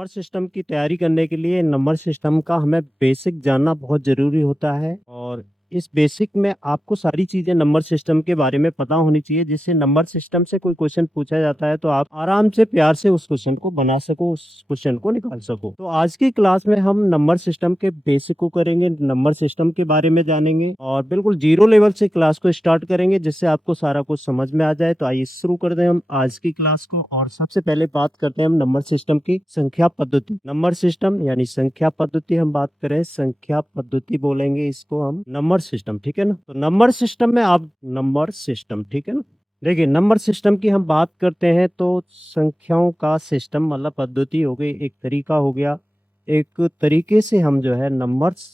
Number system की तैयारी करने के लिए नंबर सिस्टम का हमें बेसिक जानना बहुत ज़रूरी होता है और इस बेसिक में आपको सारी चीज़ें नंबर सिस्टम के बारे में पता होनी चाहिए, जिससे नंबर सिस्टम से कोई क्वेश्चन पूछा जाता है तो आप आराम से प्यार से उस क्वेश्चन को बना सको, उस क्वेश्चन को निकाल सको। तो आज की क्लास में हम नंबर सिस्टम के बेसिक को करेंगे, नंबर सिस्टम के बारे में जानेंगे और बिल्कुल जीरो लेवल से क्लास को स्टार्ट करेंगे, जिससे आपको सारा कुछ समझ में आ जाए। तो आइए शुरू करते हैं हम आज की क्लास को। और सबसे पहले बात करते हैं हम नंबर सिस्टम की संख्या पद्धति। नंबर सिस्टम यानी संख्या पद्धति हम बात करें, संख्या पद्धति बोलेंगे इसको हम नंबर सिस्टम, ठीक है ना। तो नंबर सिस्टम में आप नंबर सिस्टम, ठीक है ना। देखिए नंबर सिस्टम की हम बात करते हैं तो संख्याओं का सिस्टम मतलब पद्धति हो गई, एक तरीका हो गया, एक तरीके से हम जो है नंबर्स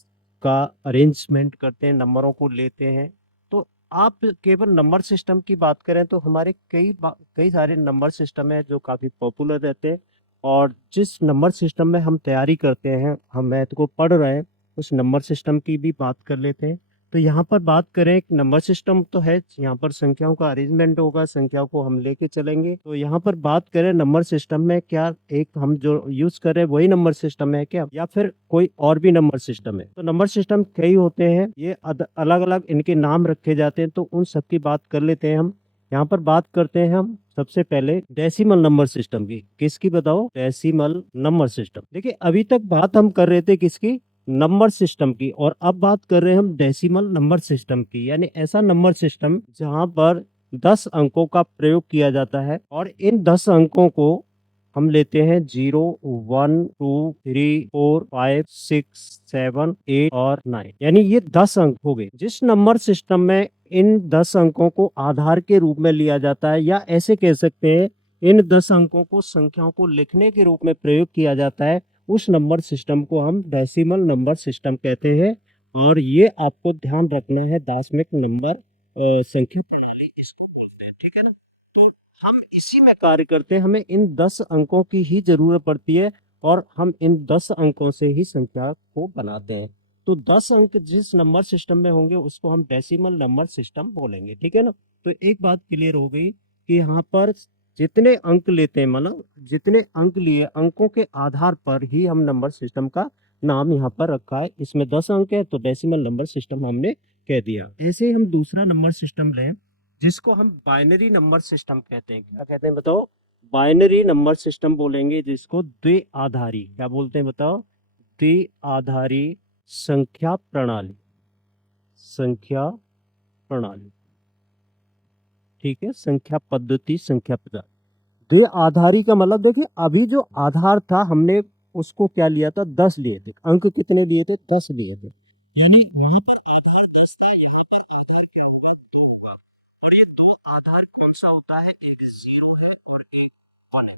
का अरेंजमेंट करते हैं, नंबरों को लेते हैं। तो आप केवल नंबर सिस्टम की बात करें तो हमारे कई सारे नंबर सिस्टम है जो काफ़ी पॉपुलर रहते हैं। और जिस नंबर सिस्टम में हम तैयारी करते हैं, हम मैथ को पढ़ रहे हैं, उस नंबर सिस्टम की भी बात कर लेते हैं। तो यहाँ पर बात करें, एक नंबर सिस्टम तो है, यहाँ पर संख्याओं का अरेंजमेंट होगा, संख्याओं को हम लेके चलेंगे। तो यहाँ पर बात करें नंबर सिस्टम में, क्या एक हम जो यूज कर रहे हैं वही नंबर सिस्टम है क्या, या फिर कोई और भी नंबर सिस्टम है। तो नंबर सिस्टम कई होते हैं, ये अलग अलग इनके नाम रखे जाते हैं, तो उन सब की बात कर लेते हैं हम। यहाँ पर बात करते हैं हम सबसे पहले डेसिमल नंबर सिस्टम की। किसकी बताओ? Decimal number system. देखिए अभी तक बात हम कर रहे थे किसकी? नंबर सिस्टम की। और अब बात कर रहे हैं हम डेसिमल नंबर सिस्टम की, यानी ऐसा नंबर सिस्टम जहां पर 10 अंकों का प्रयोग किया जाता है और इन 10 अंकों को हम लेते हैं 0, 1, 2, 3, 4, 5, 6, 7, 8 और 9, यानी ये 10 अंक हो गए। जिस नंबर सिस्टम में इन 10 अंकों को आधार के रूप में लिया जाता है, या ऐसे कह सकते हैं इन 10 अंकों को संख्याओं को लिखने के रूप में प्रयोग किया जाता है, उस नंबर सिस्टम को हम डेसिमल नंबर सिस्टम कहते हैं। और ये आपको ध्यान रखना है, दशमिक नंबर संख्या प्रणाली इसको बोलते हैं, ठीक है ना। तो हम इसी में कार्य करते हैं, हमें इन 10 अंकों की ही जरूरत पड़ती है और हम इन 10 अंकों से ही संख्या को बनाते हैं। तो 10 अंक जिस नंबर सिस्टम में होंगे उसको हम डेसिमल नंबर सिस्टम बोलेंगे, ठीक है ना। तो एक बात क्लियर हो गई कि यहाँ पर जितने अंक लेते हैं, मतलब जितने अंक लिए, अंकों के आधार पर ही हम नंबर सिस्टम का नाम यहाँ पर रखा है। इसमें 10 अंक है तो डेसिमल नंबर सिस्टम हमने कह दिया। ऐसे ही हम दूसरा नंबर सिस्टम लें जिसको हम बाइनरी नंबर सिस्टम कहते हैं। क्या कहते हैं बताओ? बाइनरी नंबर सिस्टम बोलेंगे, जिसको द्विआधारी क्या बोलते हैं बताओ? द्विआधारी संख्या प्रणाली, संख्या प्रणाली, ठीक है। संख्या पद्धति, संख्या प्रणाली। द्विआधारी का मतलब देखिए, अभी जो आधार था हमने उसको क्या लिया था? 10 लिए थे। अंक कितने लिए थे? 10 लिए थे। यानी वहां पर आधार 10 था, यहाँ पर आधार क्या होगा? 2 होगा। और ये दो आधार कौन सा होता है? एक 0 है और एक 1 है।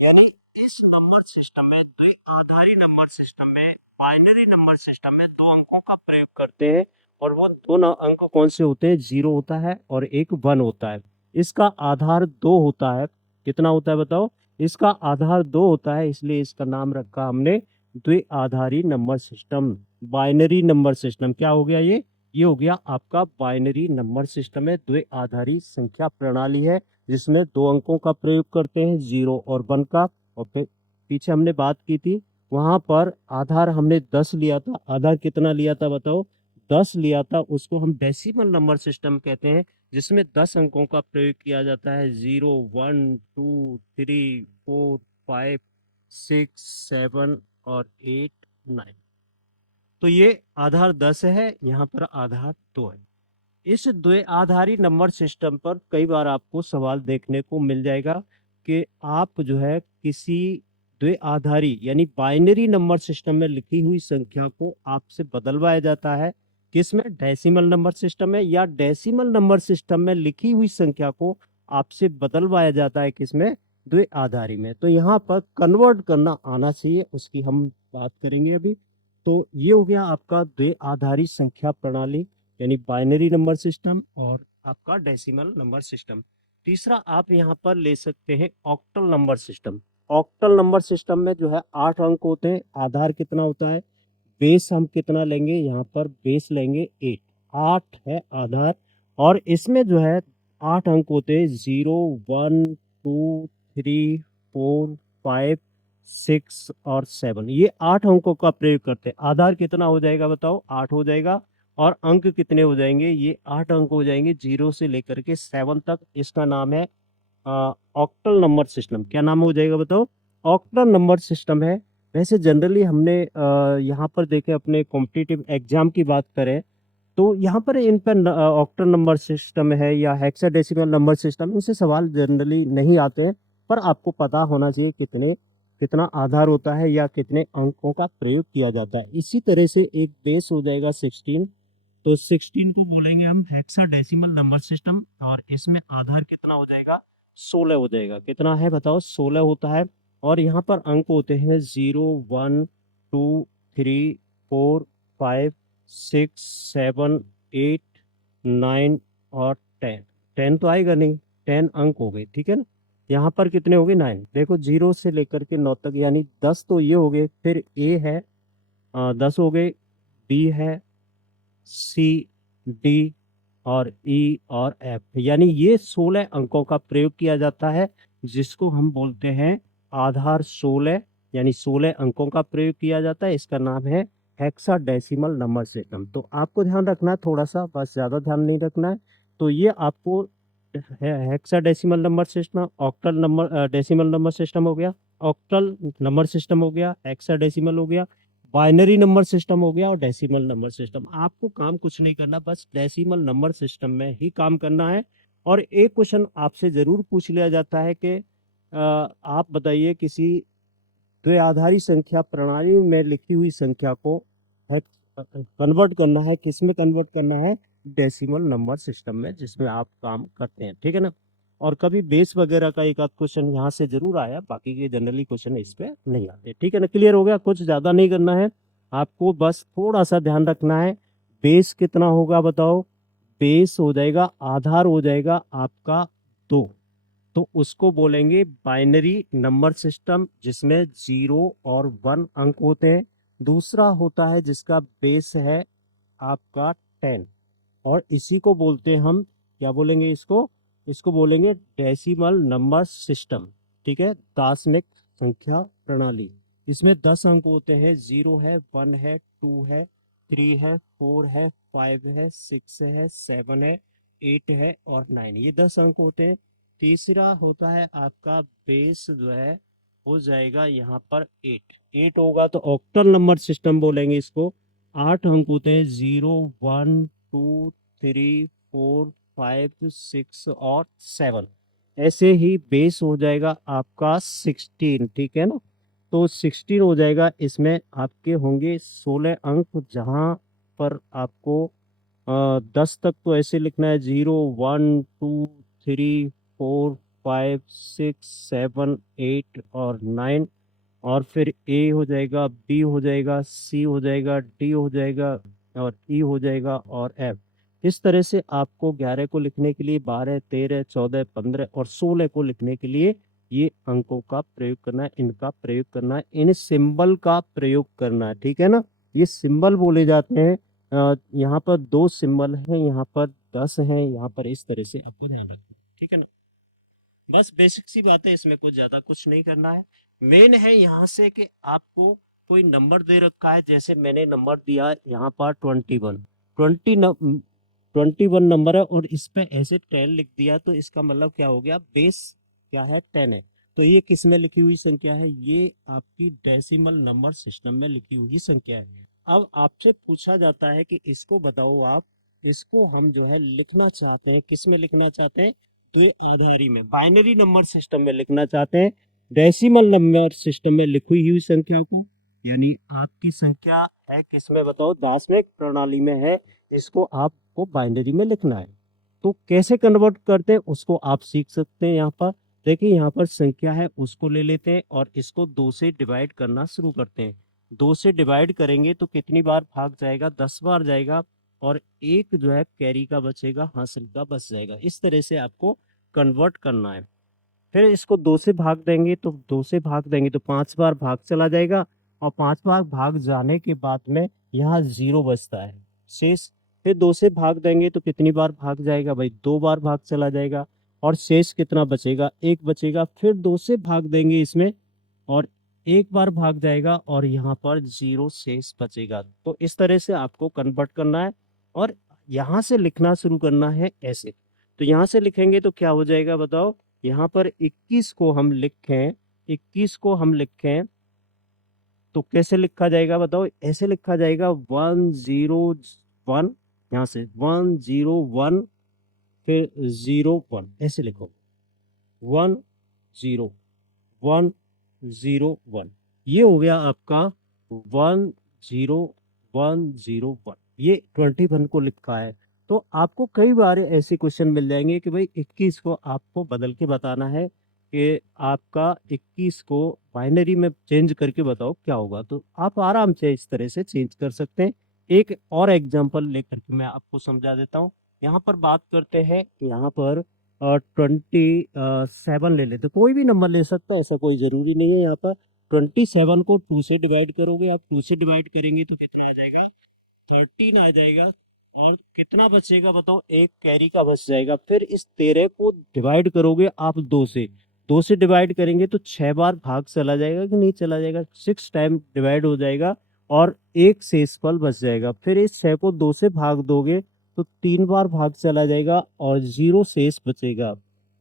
यानी इस नंबर सिस्टम में, द्विआधारी नंबर सिस्टम में, बाइनरी नंबर सिस्टम में दो अंकों का प्रयोग करते हैं। और वो दोनों अंक कौन से होते हैं? 0 होता है और एक 1 होता है। इसका आधार 2 होता है। कितना होता है बताओ? इसका आधार 2 होता है, इसलिए इसका नाम रखा हमने द्विआधारी number system, binary number system. क्या हो गया ये हो गया आपका बाइनरी नंबर सिस्टम है, द्विआधारी संख्या प्रणाली है, जिसमें दो अंकों का प्रयोग करते हैं, 0 और 1 का। और फिर पीछे हमने बात की थी, वहां पर आधार हमने 10 लिया था। आधार कितना लिया था बताओ? 10 लिया था। उसको हम डेसिमल नंबर सिस्टम कहते हैं, जिसमें 10 अंकों का प्रयोग किया जाता है, 0, 1, 2, 3, 4, 5, 6, 7 और 8, 9। तो ये आधार 10 है, यहाँ पर आधार 2 है। इस द्विआधारी नंबर सिस्टम पर कई बार आपको सवाल देखने को मिल जाएगा कि आप जो है किसी द्विआधारी यानी बाइनरी नंबर सिस्टम में लिखी हुई संख्या को आपसे बदलवाया जाता है, किसमें? डेसिमल नंबर सिस्टम में। या डेसिमल नंबर सिस्टम में लिखी हुई संख्या को आपसे बदलवाया जाता है, किसमें? द्विआधारी में। तो यहाँ पर कन्वर्ट करना आना चाहिए, उसकी हम बात करेंगे अभी। तो ये हो गया आपका द्विआधारी संख्या प्रणाली, यानी बाइनरी नंबर सिस्टम और आपका डेसिमल नंबर सिस्टम। तीसरा आप यहाँ पर ले सकते हैं octal number system. Octal number system में जो है 8 अंक होते हैं। आधार कितना होता है? बेस हम कितना लेंगे? यहाँ पर बेस लेंगे 8। 8 है आधार। और इसमें जो है 8 अंक होते हैं, 0, 1, 2, 3, 4, 5, 6 और 7, ये 8 अंकों का प्रयोग करते हैं। आधार कितना हो जाएगा बताओ? 8 हो जाएगा। और अंक कितने हो जाएंगे? ये 8 अंक हो जाएंगे 0 से लेकर के 7 तक। इसका नाम है ऑक्टल नंबर सिस्टम। क्या नाम हो जाएगा बताओ? ऑक्टल नंबर सिस्टम है। वैसे जनरली हमने यहाँ पर देखे, अपने कॉम्पिटिटिव एग्जाम की बात करें तो यहाँ पर इन पर ऑक्टल नंबर सिस्टम है या हेक्साडेसिमल नंबर सिस्टम, इनसे सवाल जनरली नहीं आते हैं। पर आपको पता होना चाहिए कितना आधार होता है या कितने अंकों का प्रयोग किया जाता है। इसी तरह से एक बेस हो जाएगा 16, तो 16 को बोलेंगे हम हेक्साडेसिमल नंबर सिस्टम। और इसमें आधार कितना हो जाएगा? 16 हो जाएगा। कितना है बताओ? 16 होता है। और यहाँ पर अंक होते हैं 0, 1, 2, 3, 4, 5, 6, 7, 8, 9 और 10। 10 तो आएगा नहीं, 10 अंक हो गए, ठीक है ना। यहाँ पर कितने हो गए? 9। देखो 0 से लेकर के 9 तक, यानी 10 तो ये हो गए। फिर ए है, 10 हो गए। बी है, सी, डी और ई और एफ, यानी ये 16 अंकों का प्रयोग किया जाता है, जिसको हम बोलते हैं आधार 16। यानी 16 अंकों का प्रयोग किया जाता है। इसका नाम है हेक्साडेसिमल नंबर सिस्टम। तो आपको ध्यान रखना है थोड़ा सा, बस ज़्यादा ध्यान नहीं रखना है। तो ये आपको hexadecimal number system, octal number decimal number system हो गया, ऑक्टल नंबर सिस्टम हो गया, हेक्साडेसिमल हो गया, बाइनरी नंबर सिस्टम हो गया और डेसिमल नंबर सिस्टम। आपको काम कुछ नहीं करना, बस डेसिमल नंबर सिस्टम में ही काम करना है। और एक क्वेश्चन आपसे जरूर पूछ लिया जाता है कि आप बताइए किसी द्विआधारी संख्या प्रणाली में लिखी हुई संख्या को कन्वर्ट करना है, किस में कन्वर्ट करना है? डेसिमल नंबर सिस्टम में, जिसमें आप काम करते हैं, ठीक है ना। और कभी बेस वगैरह का एक आध क्वेश्चन यहाँ से जरूर आया, बाकी के जनरली क्वेश्चन इस पे नहीं आते, ठीक है ना। क्लियर हो गया? कुछ ज्यादा नहीं करना है आपको, बस थोड़ा सा ध्यान रखना है। बेस कितना होगा बताओ? बेस हो जाएगा, आधार हो जाएगा आपका 2। तो उसको बोलेंगे बाइनरी नंबर सिस्टम, जिसमें 0 और 1 अंक होते हैं। दूसरा होता है जिसका बेस है आपका 10, और इसी को बोलते हैं हम, क्या बोलेंगे इसको? इसको बोलेंगे डेसिमल नंबर सिस्टम, ठीक है, दार्शनिक संख्या प्रणाली। इसमें 10 अंक होते हैं, 0 है, 1 है, 2 है, 3 है, 4 है, 5 है, 6 है, 7 है, 8 है और 9, ये 10 अंक होते हैं। तीसरा होता है आपका बेस जो है, हो जाएगा यहाँ पर 8 होगा, तो ऑक्टल नंबर सिस्टम बोलेंगे इसको। 8 अंक होते हैं, 0, 1, 2, 3, 4, 5, 6 और 7। ऐसे ही बेस हो जाएगा आपका 16, ठीक है ना। तो 16 हो जाएगा, इसमें आपके होंगे 16 अंक, जहाँ पर आपको 10 तक तो ऐसे लिखना है, 0, 1, 2, 3, 4, 5, 6, 7, 8 और 9। और फिर ए हो जाएगा, बी हो जाएगा, सी हो जाएगा, डी हो जाएगा और ई हो जाएगा और एफ। इस तरह से आपको 11 को लिखने के लिए 12, 13, 14, 15 और 16 को लिखने के लिए ये अंकों का प्रयोग करना है, इनका प्रयोग करना है, इन सिंबल का प्रयोग करना है, ठीक है ना। ये सिंबल बोले जाते हैं। यहाँ पर 2 सिंबल हैं, यहाँ पर 10 हैं, यहाँ पर, इस तरह से आपको ध्यान रखना है, ठीक है ना। बस बेसिक सी बात है, इसमें कुछ ज्यादा कुछ नहीं करना है। मेन है यहाँ से कि आपको कोई नंबर दे रखा है, जैसे मैंने नंबर दिया यहाँ पर 21, 21 नंबर है, और इस पे ऐसे 10 लिख दिया, तो इसका मतलब क्या हो गया? बेस क्या है? 10 है। तो ये किस में लिखी हुई संख्या है? ये आपकी डेसिमल नंबर सिस्टम में लिखी हुई संख्या है। अब आपसे पूछा जाता है कि इसको बताओ आप, इसको हम जो है लिखना चाहते हैं, किस में लिखना चाहते हैं? द्विआधारी में, बाइनरी नंबर सिस्टम में लिखना चाहते हैं, डेसिमल नंबर सिस्टम में लिखी हुई संख्या को। यानी आपकी संख्या है किस में बताओ? दार्शनिक प्रणाली में है, इसको आपको बाइनरी में लिखना है। तो कैसे कन्वर्ट करते हैं उसको आप सीख सकते हैं। यहाँ पर देखिए, यहाँ पर संख्या है, उसको ले लेते हैं और इसको 2 से डिवाइड करना शुरू करते हैं। 2 से डिवाइड करेंगे तो कितनी बार भाग जाएगा? 10 बार जाएगा, और एक जो है कैरी का बचेगा, हासिल का बच जाएगा। इस तरह से आपको कन्वर्ट करना है। फिर इसको 2 से भाग देंगे, तो 2 से भाग देंगे तो 5 बार भाग चला जाएगा, और 5 बार भाग जाने के बाद में यहाँ 0 बचता है शेष। फिर 2 से भाग देंगे तो कितनी बार भाग जाएगा भाई? 2 बार भाग चला जाएगा, और शेष कितना बचेगा? 1 बचेगा। फिर 2 से भाग देंगे इसमें, और एक बार भाग जाएगा और यहाँ पर 0 शेष बचेगा। तो इस तरह से आपको कन्वर्ट करना है और यहाँ से लिखना शुरू करना है ऐसे। तो यहाँ से लिखेंगे तो क्या हो जाएगा बताओ? यहाँ पर 21 को हम लिखें, 21 को हम लिखें तो कैसे लिखा जाएगा बताओ? ऐसे लिखा जाएगा 101, यहाँ से 101 फिर 01, ऐसे लिखो 10101। ये हो गया आपका 10101। ये 21 को लिखा है। तो आपको कई बार ऐसे क्वेश्चन मिल जाएंगे कि भाई 21 को आपको बदल के बताना है कि आपका 21 को बाइनरी में चेंज करके बताओ क्या होगा। तो आप आराम से इस तरह से चेंज कर सकते हैं। एक और एग्जांपल लेकर के मैं आपको समझा देता हूँ। यहाँ पर बात करते हैं, यहाँ पर 27 ले लेते, कोई भी नंबर ले सकते हैं, ऐसा कोई ज़रूरी नहीं है। यहाँ पर 27 को 2 से डिवाइड करोगे, आप 2 से डिवाइड करेंगे तो कितना आ जाएगा? 13 आ जाएगा। और कितना बचेगा बताओ? एक कैरी का बच जाएगा। फिर इस 13 को डिवाइड करोगे आप 2 से, 2 से डिवाइड करेंगे तो 6 बार भाग चला जाएगा कि नहीं चला जाएगा? 6 टाइम डिवाइड हो जाएगा और एक शेषफल बच जाएगा। फिर इस 6 को 2 से भाग दोगे तो 3 बार भाग चला जाएगा और 0 शेष बचेगा।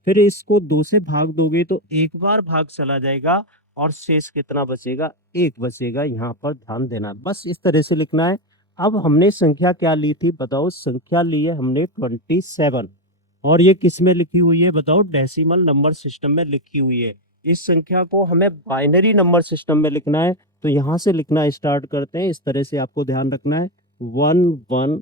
फिर इसको 2 से भाग दोगे तो एक बार भाग चला जाएगा और शेष कितना बचेगा? 1 बचेगा। यहाँ पर ध्यान देना, बस इस तरह से लिखना है। अब हमने संख्या क्या ली थी बताओ? संख्या ली है हमने 27 और ये किस में लिखी हुई है बताओ? डेसिमल नंबर सिस्टम में लिखी हुई है। इस संख्या को हमें बाइनरी नंबर सिस्टम में लिखना है। तो यहाँ से लिखना स्टार्ट करते हैं। इस तरह से आपको ध्यान रखना है। 1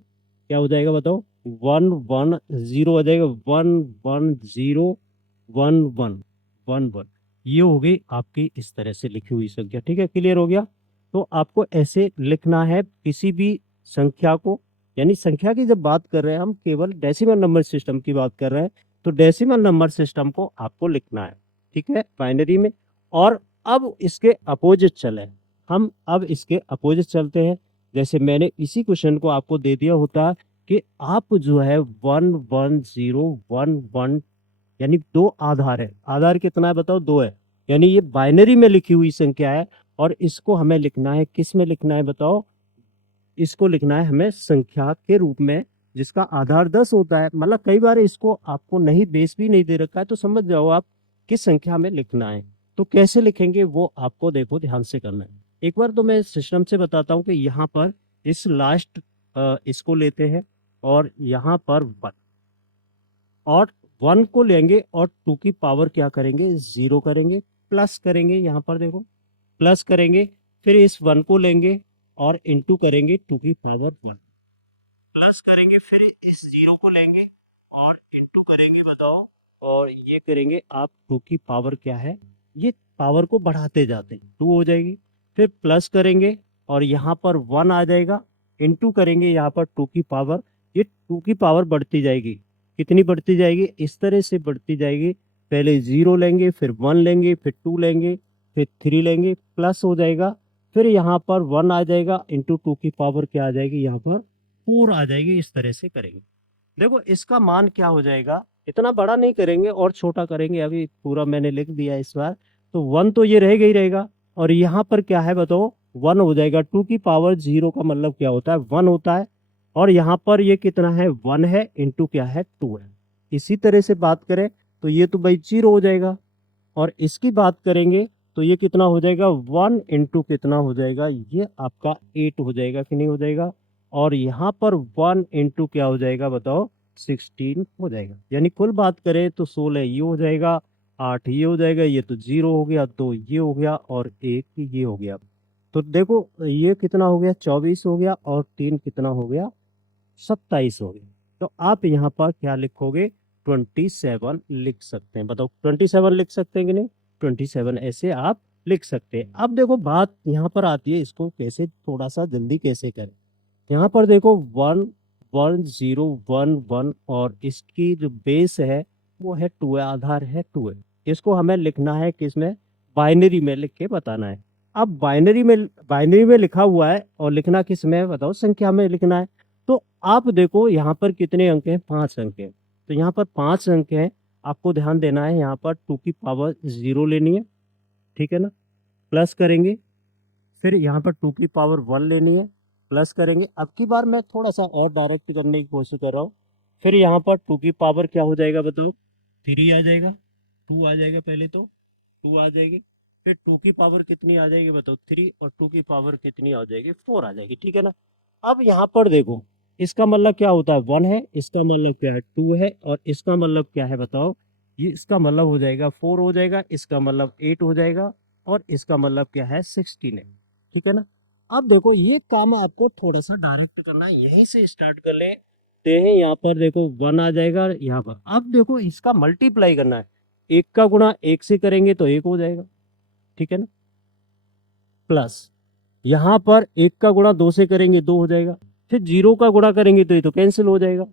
क्या हो जाएगा बताओ? 110 हो जाएगा। 1101111। ये हो गई आपकी इस तरह से लिखी हुई संख्या। ठीक है, क्लियर हो गया? तो आपको ऐसे लिखना है किसी भी संख्या को, यानी संख्या की जब बात कर रहे हैं हम केवल डेसिमल नंबर सिस्टम की बात कर रहे हैं, तो डेसिमल नंबर सिस्टम को आपको लिखना है। ठीक है, बाइनरी में। और अब इसके अपोजिट चले, हम अब इसके अपोजिट चलते हैं। जैसे मैंने इसी क्वेश्चन को आपको दे दिया होता कि आप जो है 11011, यानी 2 आधार है। आधार कितना है बताओ? 2 है, यानी ये बाइनरी में लिखी हुई संख्या है। और इसको हमें लिखना है किस में लिखना है बताओ? इसको लिखना है हमें संख्या के रूप में जिसका आधार 10 होता है। मतलब कई बार इसको आपको नहीं, बेस भी नहीं दे रखा है, तो समझ जाओ आप किस संख्या में लिखना है। तो कैसे लिखेंगे वो आपको देखो ध्यान से करना है। एक बार तो मैं सिस्टम से बताता हूँ कि यहाँ पर इस लास्ट इसको लेते हैं और यहाँ पर 1 और 1 को लेंगे और 2 की पावर क्या करेंगे? 0 करेंगे, प्लस करेंगे। यहाँ पर देखो प्लस करेंगे, फिर इस 1 को लेंगे और इंटू करेंगे 2 की पावर 1, प्लस करेंगे, फिर इस 0 को लेंगे और इंटू करेंगे बताओ, और ये करेंगे आप 2 की पावर क्या है? ये पावर को बढ़ाते जाते हैं, 2 हो जाएगी। फिर प्लस करेंगे और यहाँ पर 1 आ जाएगा, इंटू करेंगे यहाँ पर 2 की पावर, ये 2 की पावर बढ़ती जाएगी। कितनी बढ़ती जाएगी? इस तरह से बढ़ती जाएगी। पहले 0 लेंगे, फिर 1 लेंगे, फिर 2 लेंगे, फिर 3 लेंगे, प्लस हो जाएगा। फिर यहाँ पर 1 आ जाएगा, इंटू 2 की पावर क्या आ जाएगी? यहाँ पर 4 आ जाएगी। इस तरह से करेंगे। देखो इसका मान क्या हो जाएगा? इतना बड़ा नहीं करेंगे और छोटा करेंगे। अभी पूरा मैंने लिख दिया इस बार। तो 1 तो ये रहेगा ही रहेगा और यहाँ पर क्या है बताओ? 1 हो जाएगा। 2 की पावर 0 का मतलब क्या होता है? 1 होता है। और यहाँ पर ये कितना है? 1 है, इंटू क्या है? 2 है। इसी तरह से बात करें तो ये तो भाई 0 हो जाएगा। और इसकी बात करेंगे तो ये कितना हो जाएगा? 1 इंटू कितना हो जाएगा? ये आपका 8 हो जाएगा कि नहीं हो जाएगा? और यहाँ पर 1 इंटू क्या हो जाएगा बताओ? 16 हो जाएगा। यानी कुल बात करें तो 16 ये हो जाएगा, 8 ये हो जाएगा, ये तो 0 हो गया, 2 ये हो गया और 1 ये हो गया। तो देखो ये कितना हो गया? 24 हो गया और 3 कितना हो गया? 27 हो गया। तो आप यहाँ पर क्या लिखोगे? 27 लिख सकते हैं। बताओ 27 लिख सकते हैं कि नहीं? 27 ऐसे आप लिख सकते हैं। अब देखो बात यहाँ पर आती है, इसको कैसे थोड़ा सा जल्दी कैसे करें। यहाँ पर देखो 11011 और इसकी जो बेस है वो है 2 है, आधार है 2 है। इसको हमें लिखना है किसमें? बाइनरी में लिख के बताना है। अब बाइनरी में लिखा हुआ है और लिखना किस में है बताओ? संख्या में लिखना है। तो आप देखो यहाँ पर कितने अंक हैं? 5 अंक हैं। तो यहाँ पर 5 अंक हैं, आपको ध्यान देना है। यहाँ पर 2 की पावर 0 लेनी है, ठीक है ना? प्लस करेंगे, फिर यहाँ पर 2 की पावर 1 लेनी है, प्लस करेंगे। अब की बार मैं थोड़ा सा और डायरेक्ट करने की कोशिश कर रहा हूँ। फिर यहाँ पर 2 की पावर क्या हो जाएगा बताओ, 3 आ जाएगा, 2 आ जाएगा, पहले तो 2 आ जाएगी, फिर 2 की पावर कितनी आ जाएगी बताओ, 3, और 2 की पावर कितनी आ जाएगी, 4 आ जाएगी, ठीक है ना। अब यहाँ पर देखो, इसका मतलब क्या होता है, 1 है, इसका मतलब क्या है, 2 है, और इसका मतलब क्या है बताओ, ये इसका मतलब हो जाएगा 4 हो जाएगा, इसका मतलब 8 हो जाएगा, और इसका मतलब क्या है 16 है, ठीक है ना। अब देखो ये काम आपको थोड़ा सा डायरेक्ट करना है, यहीं से स्टार्ट कर लेते हैं। यहाँ पर देखो 1 आ जाएगा यहाँ पर। अब देखो इसका मल्टीप्लाई करना है, एक का गुणा एक से करेंगे तो 1 हो जाएगा, ठीक है ना, प्लस यहाँ पर एक का गुणा 2 से करेंगे 2 हो जाएगा, फिर 0 का गुणा करेंगे तो ये तो कैंसिल हो जाएगा,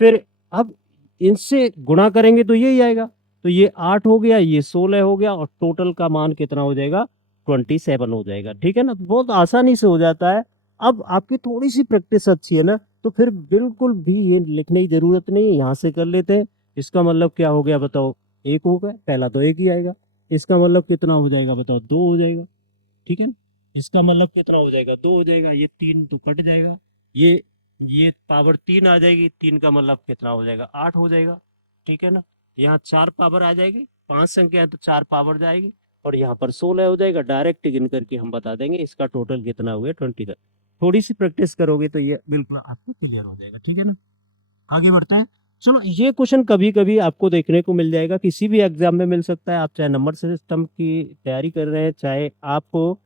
फिर अब इनसे गुणा करेंगे तो यही आएगा, तो ये 8 हो गया, ये 16 हो गया, और टोटल का मान कितना हो जाएगा, 27 हो जाएगा, ठीक है ना। बहुत आसानी से हो जाता है। अब आपकी थोड़ी सी प्रैक्टिस अच्छी है ना, तो फिर बिल्कुल भी ये लिखने की जरूरत नहीं है, यहाँ से कर लेते हैं। इसका मतलब क्या हो गया बताओ, 1 हो गया, पहला तो 1 ही आएगा, इसका मतलब कितना हो जाएगा बताओ, 2 हो जाएगा, ठीक है ना। इसका मतलब कितना हो जाएगा, 2 हो जाएगा, ये 3 तो कट जाएगा, ये पावर 3 आ जाएगी, 3 का मतलब कितना हो जाएगा, 8 हो जाएगा, ठीक है ना। यहाँ 4 पावर आ जाएगी, 5 संख्या है तो 4 पावर जाएगी, और यहाँ पर 16 हो जाएगा। डायरेक्ट गिन करके हम बता देंगे इसका टोटल कितना हुआ, 20 का। थोड़ी सी प्रैक्टिस करोगे तो ये बिल्कुल आपको क्लियर हो जाएगा, ठीक है ना। आगे बढ़ते हैं। चलो, ये क्वेश्चन कभी कभी आपको देखने को मिल जाएगा, किसी भी एग्जाम में मिल सकता है। आप चाहे नंबर सिस्टम की तैयारी कर रहे हैं, चाहे आप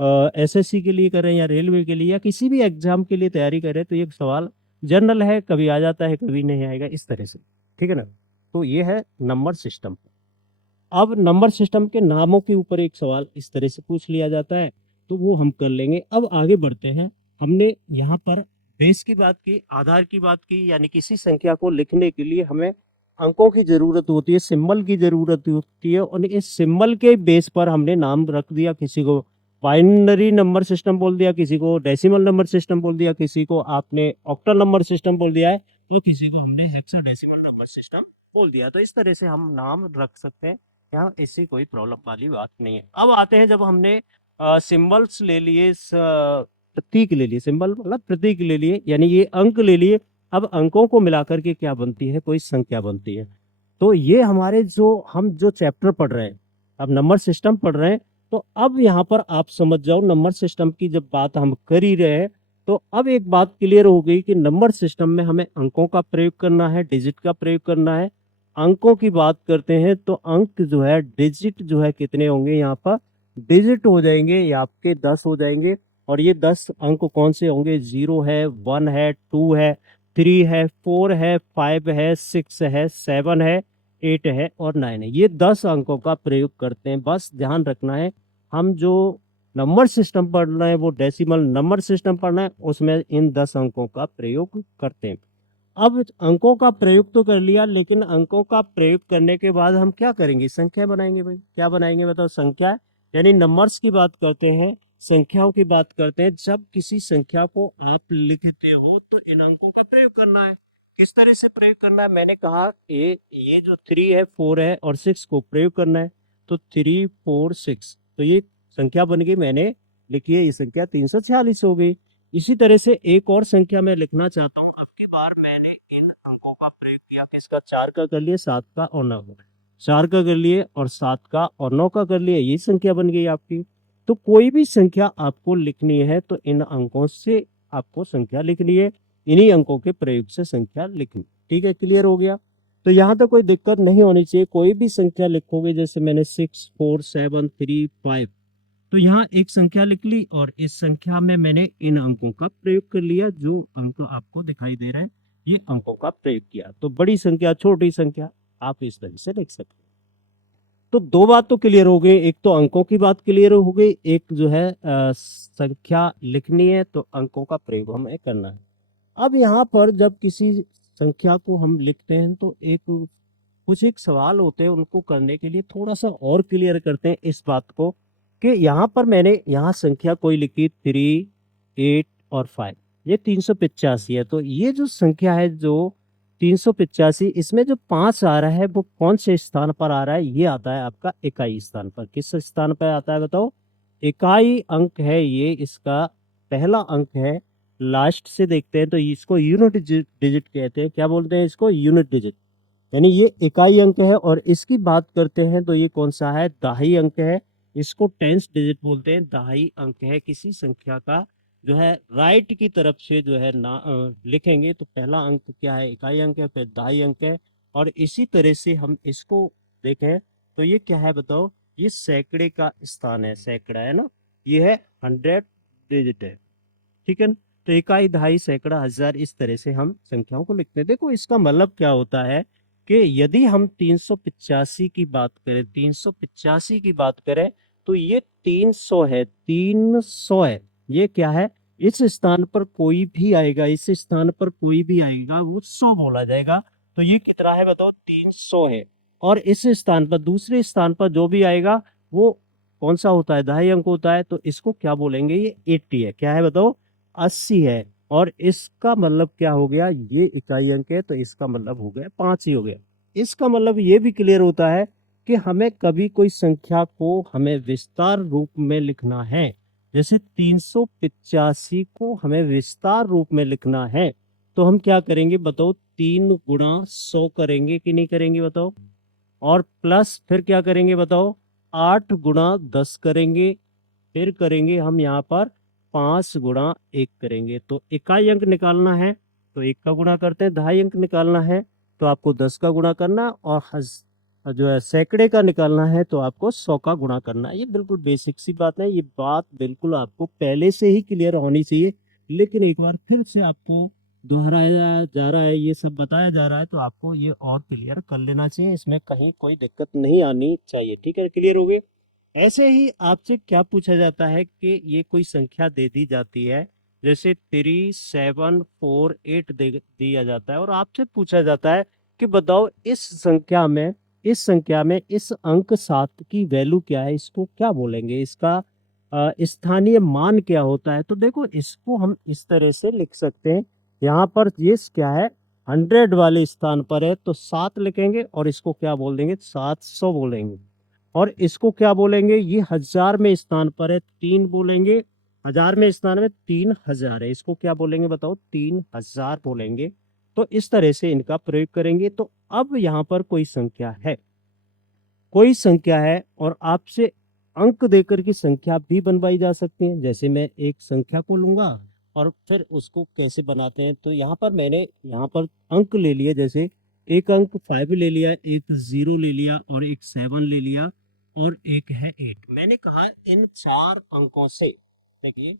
एसएससी के लिए कर रहे हैं, या रेलवे के लिए, या किसी भी एग्जाम के लिए तैयारी कर रहे हैं, तो ये सवाल जनरल है, कभी आ जाता है कभी नहीं आएगा, इस तरह से, ठीक है ना। तो ये है नंबर सिस्टम। अब नंबर सिस्टम के नामों के ऊपर एक सवाल इस तरह से पूछ लिया जाता है, तो वो हम कर लेंगे। अब आगे बढ़ते हैं। हमने यहाँ पर बेस की बात की, आधार की बात की, यानी किसी संख्या को लिखने के लिए हमें अंकों की जरूरत होती है, सिंबल की जरूरत होती है, और इस सिंबल के बेस पर हमने नाम रख दिया। किसी को बाइनरी नंबर सिस्टम बोल दिया, किसी को डेसिमल नंबर सिस्टम बोल दिया, किसी को आपने ऑक्टल नंबर सिस्टम बोल दिया है, तो किसी को हमने हेक्साडेसिमल नंबर सिस्टम बोल दिया। तो इस तरह से हम नाम रख सकते हैं, यहाँ इससे कोई प्रॉब्लम वाली बात नहीं है। अब आते हैं, जब हमने सिंबल्स ले लिए, प्रतीक ले लिए, सिंबल मतलब प्रतीक ले लिए, यानी ये अंक ले लिए। अब अंकों को मिलाकर के क्या बनती है, कोई संख्या बनती है। तो ये हमारे हम जो चैप्टर पढ़ रहे हैं, अब नंबर सिस्टम पढ़ रहे हैं, तो अब यहाँ पर आप समझ जाओ, नंबर सिस्टम की जब बात हम कर ही रहे हैं, तो अब एक बात क्लियर हो गई कि नंबर सिस्टम में हमें अंकों का प्रयोग करना है, डिजिट का प्रयोग करना है। अंकों की बात करते हैं तो अंक जो है, डिजिट जो है, कितने होंगे यहाँ पर, डिजिट हो जाएंगे, ये आपके 10 हो जाएंगे। और ये 10 अंक कौन से होंगे, 0 है, 1 है, 2 है, 3 है, 4 है, 5 है, 6 है, 7 है, 8 है, और 9 है। ये 10 अंकों का प्रयोग करते हैं। बस ध्यान रखना है, हम जो नंबर सिस्टम पढ़ रहे हैं वो डेसिमल नंबर सिस्टम पढ़ना है, उसमें इन 10 अंकों का प्रयोग करते हैं। अब अंकों का प्रयोग तो कर लिया, लेकिन अंकों का प्रयोग करने के बाद हम क्या करेंगे, संख्या बनाएंगे। भाई क्या बनाएंगे बताओ, संख्या, यानी नंबर्स की बात करते हैं, संख्याओं की बात करते हैं। जब किसी संख्या को आप लिखते हो तो इन अंकों का प्रयोग करना है। किस तरह से प्रयोग करना है, मैंने कहा ये जो 3 है, 4 है और 6 को प्रयोग करना है। तो 3, 4, 6, तो ये संख्या बन गई, मैंने लिखी है, ये संख्या 346 हो गई। इसी तरह से एक और संख्या मैं लिखना चाहता हूँ। अब की बार मैंने इन अंकों का प्रयोग किया, किसका, 4 का कर लिए, 7 का और 9 का, 4 का कर लिए और 7 का और 9 का कर लिए, ये संख्या बन गई आपकी। तो कोई भी संख्या आपको लिखनी है तो इन अंकों से आपको संख्या लिखनी है, इन्हीं अंकों के प्रयोग से संख्या लिखनी। ठीक है, क्लियर हो गया। तो यहाँ तो कोई दिक्कत नहीं होनी चाहिए। कोई भी संख्या लिखोगे, जैसे मैंने 6, 4, 7, 3, 5, तो यहाँ एक संख्या लिख ली, और इस संख्या में मैंने इन अंकों का प्रयोग कर लिया। जो अंक आपको दिखाई दे रहे हैं, ये अंकों का प्रयोग किया। तो बड़ी संख्या, छोटी संख्या, आप इस तरह से लिख सकते हैं। तो दो बात तो क्लियर हो गई, एक तो अंकों की बात क्लियर हो गई, एक जो है संख्या लिखनी है तो अंकों का प्रयोग हमें करना है। अब यहाँ पर जब किसी संख्या को हम लिखते हैं तो एक सवाल होते हैं, उनको करने के लिए थोड़ा सा और क्लियर करते हैं इस बात को, कि यहाँ पर मैंने यहाँ संख्या कोई लिखी 3, 8 और 5, ये 385 है। तो ये जो संख्या है, जो 385, इसमें जो 5 आ रहा है वो कौन से स्थान पर आ रहा है, ये आता है आपका इकाई स्थान पर। किस स्थान पर आता है बताओ, इकाई अंक है, ये इसका पहला अंक है। लास्ट से देखते हैं तो इसको यूनिट डिजिट कहते हैं। क्या बोलते हैं इसको? Unit digit. यानी ये इकाई अंक है। और इसकी बात करते हैं तो ये कौन सा है? दहाई अंक है। इसको टेंस डिजिट बोलते हैं। दहाई अंक है किसी संख्या का जो है राइट की तरफ से जो है ना लिखेंगे तो पहला अंक क्या है? इकाई अंक है, फिर दहाई अंक है। और इसी तरह से हम इसको देखें तो ये क्या है बताओ? ये सैकड़े का स्थान है। सैकड़ा है ना, ये है 100 डिजिट है। ठीक है ना? तो इकाई, दहाई, सैकड़ा, हजार, इस तरह से हम संख्याओं को लिखते हैं। देखो इसका मतलब क्या होता है कि यदि हम 385 की बात करें, 385 की बात करें तो ये 300 है। 300 है। ये क्या है? इस स्थान पर कोई भी आएगा, इस स्थान पर कोई भी आएगा वो 100 बोला जाएगा। तो ये कितना है बताओ? 300 है। और इस स्थान पर, दूसरे स्थान पर जो भी आएगा वो कौन सा होता है? दहाई अंक होता है। तो इसको क्या बोलेंगे? ये 80 है। क्या है बताओ? 80 है। और इसका मतलब क्या हो गया? ये इकाई अंक है तो इसका मतलब हो गया 5 ही हो गया। इसका मतलब ये भी क्लियर होता है कि हमें कभी कोई संख्या को हमें विस्तार रूप में लिखना है, जैसे 385 को हमें विस्तार रूप में लिखना है तो हम क्या करेंगे बताओ? 3 गुणा 100 करेंगे कि नहीं करेंगे बताओ? और प्लस फिर क्या करेंगे बताओ? 8 गुणा 10 करेंगे। फिर करेंगे हम यहाँ पर 5 गुणा 1 करेंगे। तो इकाई अंक निकालना है तो 1 का गुणा करते हैं। दहाई अंक निकालना है तो आपको 10 का गुणा करना। और जो है सैकड़े का निकालना है तो आपको 100 का गुणा करना है। ये बिल्कुल बेसिक सी बात है। ये बात बिल्कुल आपको पहले से ही क्लियर होनी चाहिए, लेकिन एक बार फिर से आपको दोहराया जा रहा है, ये सब बताया जा रहा है तो आपको ये और क्लियर कर लेना चाहिए। इसमें कहीं कोई दिक्कत नहीं आनी चाहिए। ठीक है, क्लियर हो गए? ऐसे ही आपसे क्या पूछा जाता है कि ये कोई संख्या दे दी जाती है, जैसे 3748 दे दिया जाता है और आपसे पूछा जाता है कि बताओ इस संख्या में इस अंक 7 की वैल्यू क्या है? इसको क्या बोलेंगे? इसका स्थानीय मान क्या होता है? तो देखो इसको हम इस तरह से लिख सकते हैं। यहाँ पर ये क्या है? 100 वाले स्थान पर है तो 7 लिखेंगे और इसको क्या बोल देंगे? 700 बोलेंगे। और इसको क्या बोलेंगे? ये हजार में स्थान पर है, 3 बोलेंगे। हजार में स्थान में 3000 है, इसको क्या बोलेंगे बताओ? 3000 बोलेंगे। तो इस तरह से इनका प्रयोग करेंगे। तो अब यहाँ पर कोई संख्या है और आपसे अंक देकर की संख्या भी बनवाई जा सकती है। जैसे मैं एक संख्या को लूंगा और फिर उसको कैसे बनाते हैं, तो यहाँ पर मैंने यहाँ पर अंक ले लिए। जैसे एक अंक 5 ले लिया, एक 0 ले लिया और एक 7 ले लिया और एक है 8। मैंने कहा इन 4 अंकों से, देखिए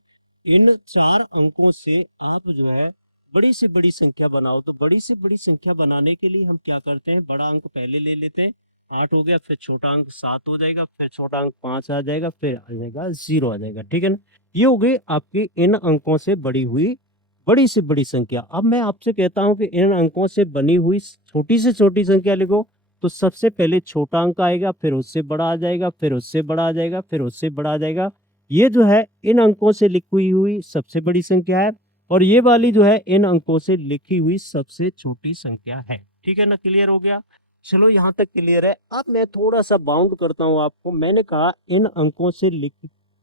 इन 4 अंकों से आप जो है बड़ी से बड़ी संख्या बनाओ। तो बड़ी से बड़ी संख्या बनाने के लिए हम क्या करते हैं? बड़ा अंक पहले ले लेते हैं, 8 हो गया, फिर छोटा अंक 7 हो जाएगा, फिर छोटा अंक 5 आ जाएगा, फिर आ जाएगा 0 आ जाएगा। ठीक है ना? ये हो गई आपकी इन अंकों से बड़ी हुई बड़ी से बड़ी संख्या। अब मैं आपसे कहता हूं कि इन अंकों से बनी हुई छोटी से छोटी संख्या लिखो। तो सबसे पहले छोटा अंक आएगा, फिर उससे बड़ा आ जाएगा, फिर उससे बड़ा आ जाएगा, फिर उससे बड़ा आ जाएगा। ये जो है इन अंकों से लिखी हुई सबसे बड़ी संख्या है और ये वाली जो है इन अंकों से लिखी हुई सबसे छोटी संख्या है। ठीक है ना? क्लियर हो गया? चलो यहाँ तक क्लियर है। अब मैं थोड़ा सा बाउंड करता हूँ आपको। मैंने कहा इन अंकों से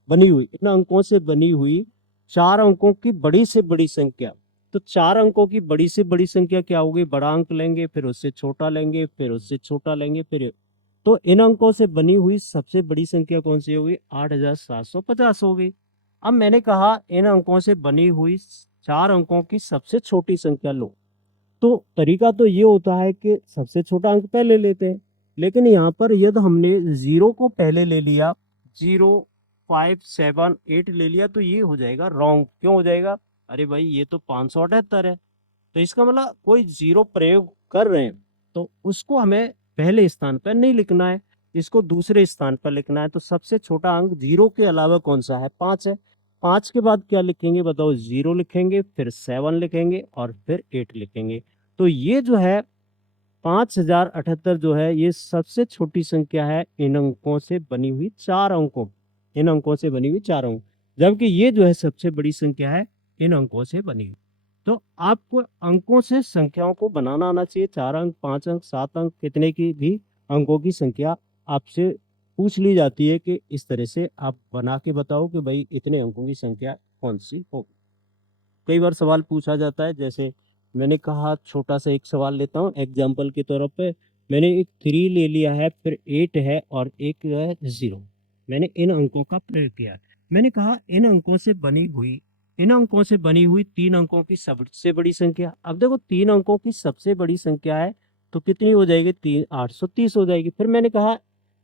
बनी हुई 4 अंकों की बड़ी से बड़ी संख्या। तो 4 अंकों की बड़ी से बड़ी संख्या क्या होगी? बड़ा अंक लेंगे, फिर उससे छोटा लेंगे, फिर उससे छोटा लेंगे, फिर तो इन अंकों से बनी हुई सबसे बड़ी संख्या कौन सी होगी? 8750 होगी। अब मैंने कहा इन अंकों से बनी हुई 4 अंकों की सबसे छोटी संख्या लो। तो तरीका तो ये होता है कि सबसे छोटा अंक पहले लेते हैं, लेकिन यहाँ पर यदि हमने 0 को पहले ले लिया, 0578 ले लिया, तो ये हो जाएगा रॉन्ग। क्यों हो जाएगा? अरे भाई ये तो 578 है। तो इसका मतलब कोई 0 प्रयोग कर रहे हैं तो उसको हमें पहले स्थान पर नहीं लिखना है, इसको दूसरे स्थान पर लिखना है। तो सबसे छोटा अंक 0 के अलावा कौन सा है? 5 है। 5 के बाद क्या लिखेंगे बताओ? 0 लिखेंगे, फिर 7 लिखेंगे और फिर 8 लिखेंगे। तो ये जो है 5078 जो है ये सबसे छोटी संख्या है इन अंकों से बनी हुई 4 अंकों इन अंकों से बनी हुई 4 अंक। जबकि ये जो है सबसे बड़ी संख्या है इन अंकों से बनी हुई। तो आपको अंकों से संख्याओं को बनाना आना चाहिए। 4 अंक, 5 अंक, 7 अंक, कितने की भी अंकों की संख्या आपसे पूछ ली जाती है कि इस तरह से आप बना के बताओ कि भाई इतने अंकों की संख्या कौन सी होगी। कई बार सवाल पूछा जाता है, जैसे मैंने कहा छोटा सा एक सवाल लेता हूँ एग्जाम्पल के तौर पे। मैंने एक 3 ले लिया है, फिर 8 है और एक है 0। मैंने इन अंकों का प्रयोग किया है। मैंने कहा इन अंकों से बनी हुई 3 अंकों की सबसे बड़ी संख्या। अब देखो 3 अंकों की सबसे बड़ी संख्या है तो कितनी हो जाएगी, 830 हो जाएगी। फिर मैंने कहा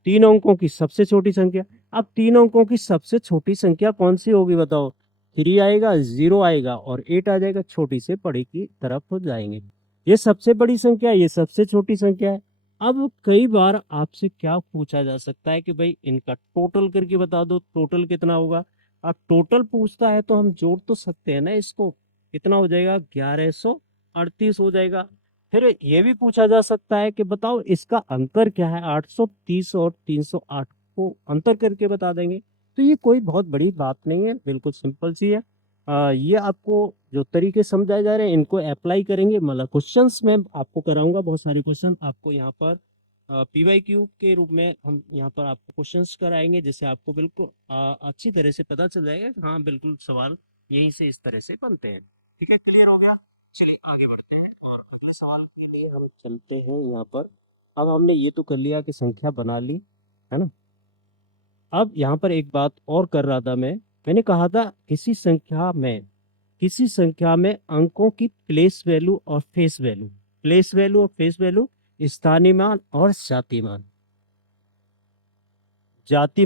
3 अंकों की सबसे छोटी संख्या। अब 3 अंकों की सबसे छोटी संख्या कौन सी होगी बताओ। 3 आएगा, 0 आएगा और 8 आ जाएगा, छोटी से बड़ी की तरफ हो जाएंगे। ये सबसे बड़ी संख्या है, ये सबसे छोटी संख्या है। अब कई बार आपसे क्या पूछा जा सकता है कि भाई इनका टोटल करके बता दो, टोटल कितना होगा। अब टोटल पूछता है तो हम जोड़ तो सकते हैं ना इसको, कितना हो जाएगा, 1138 हो जाएगा। फिर ये भी पूछा जा सकता है कि बताओ इसका अंतर क्या है, 830 और 308 को अंतर करके बता देंगे। तो ये कोई बहुत बड़ी बात नहीं है, बिल्कुल सिंपल सी है। ये आपको जो तरीके समझाए जा रहे हैं इनको अप्लाई करेंगे, मतलब क्वेश्चंस में आपको कराऊंगा बहुत सारे क्वेश्चन आपको यहाँ पर PYQ के रूप में हम यहाँ पर आपको क्वेश्चंस कराएंगे, जिससे आपको बिल्कुल अच्छी तरह से पता चल जाएगा कि हाँ बिल्कुल सवाल यहीं से इस तरह से बनते हैं। ठीक है, क्लियर हो गया। चलिए आगे बढ़ते हैं और अगले सवाल के लिए हम चलते हैं यहाँ पर। अब हमने ये तो कर लिया कि संख्या बना ली, है ना। अब यहाँ पर एक बात और कर रहा था मैंने कहा था किसी संख्या में अंकों की प्लेस वैल्यू और फेस वैल्यू स्थानीय मान और जाति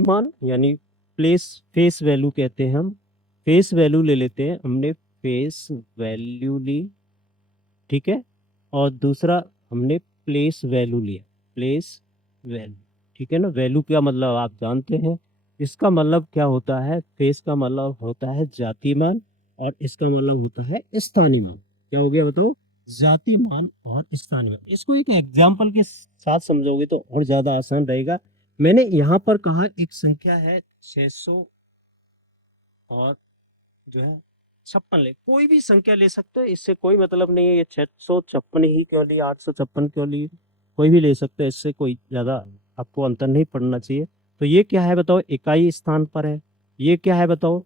मान यानी फेस वैल्यू कहते हैं हम। फेस वैल्यू ले लेते हैं, हमने फेस वैल्यू ली, ठीक है। और दूसरा हमने प्लेस वैल्यू लिया, प्लेस वैल्यू, ठीक है ना। वैल्यू क्या मतलब आप जानते हैं, इसका मतलब क्या होता है, फेस का मतलब होता है जाति मान और इसका मतलब होता है स्थानीय मान। क्या हो गया बताओ, जाति मान और स्थानीय मान। इसको एक एग्जाम्पल के साथ समझोगे तो और ज्यादा आसान रहेगा। मैंने यहाँ पर कहा एक संख्या है 600 और जो है 56 ले, कोई भी संख्या ले सकते हो, इससे कोई मतलब नहीं है ये 656 ही क्यों ली, 856 क्यों ली, कोई भी ले सकते हो, इससे कोई ज्यादा आपको अंतर नहीं पड़ना चाहिए। तो ये क्या है बताओ, इकाई स्थान पर है, ये क्या है बताओ,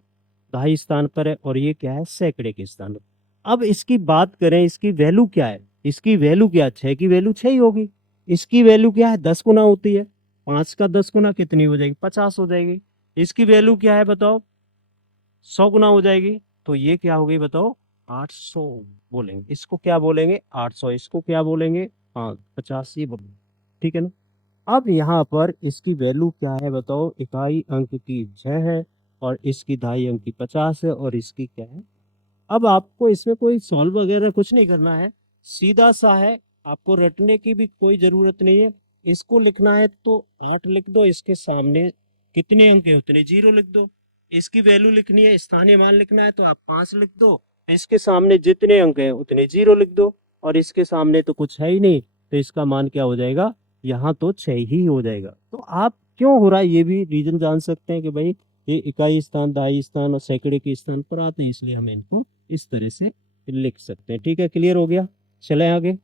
दहाई स्थान पर है, और ये क्या है, सैकड़े के स्थान पर। अब इसकी बात करें, इसकी वैल्यू क्या है, इसकी वैल्यू क्या है, 6 की वैल्यू 6 ही होगी। इसकी वैल्यू क्या है, 10 गुना होती है, 5 का 10 गुना कितनी हो जाएगी, 50 हो जाएगी। इसकी वैल्यू क्या है बताओ, 100 गुना हो जाएगी। तो ये क्या हो गई बताओ, 800 बोलेंगे, इसको क्या बोलेंगे 800, इसको क्या बोलेंगे, हाँ 50 ये बोलेंगे, ठीक है ना। अब यहाँ पर इसकी वैल्यू क्या है बताओ, इकाई अंक की 6 है और इसकी दहाई अंक की 50 है और इसकी क्या है। अब आपको इसमें कोई सॉल्व वगैरह कुछ नहीं करना है, सीधा सा है, आपको रटने की भी कोई जरूरत नहीं है। इसको लिखना है तो 8 लिख दो, इसके सामने कितने अंक है उतने 0 लिख दो। इसकी वैल्यू लिखनी है, स्थानीय मान लिखना है तो आप 5 लिख दो, इसके सामने जितने अंक है उतने 0 लिख दो, और इसके सामने तो कुछ है ही नहीं तो इसका मान क्या हो जाएगा, यहाँ तो 6 ही हो जाएगा। तो आप क्यों हो रहा है ये भी रीजन जान सकते हैं कि भाई ये इकाई स्थान, दहाई स्थान और सैकड़े के स्थान पर आते हैं, इसलिए हम इनको इस तरह से लिख सकते हैं। ठीक है, क्लियर हो गया। चले आगे,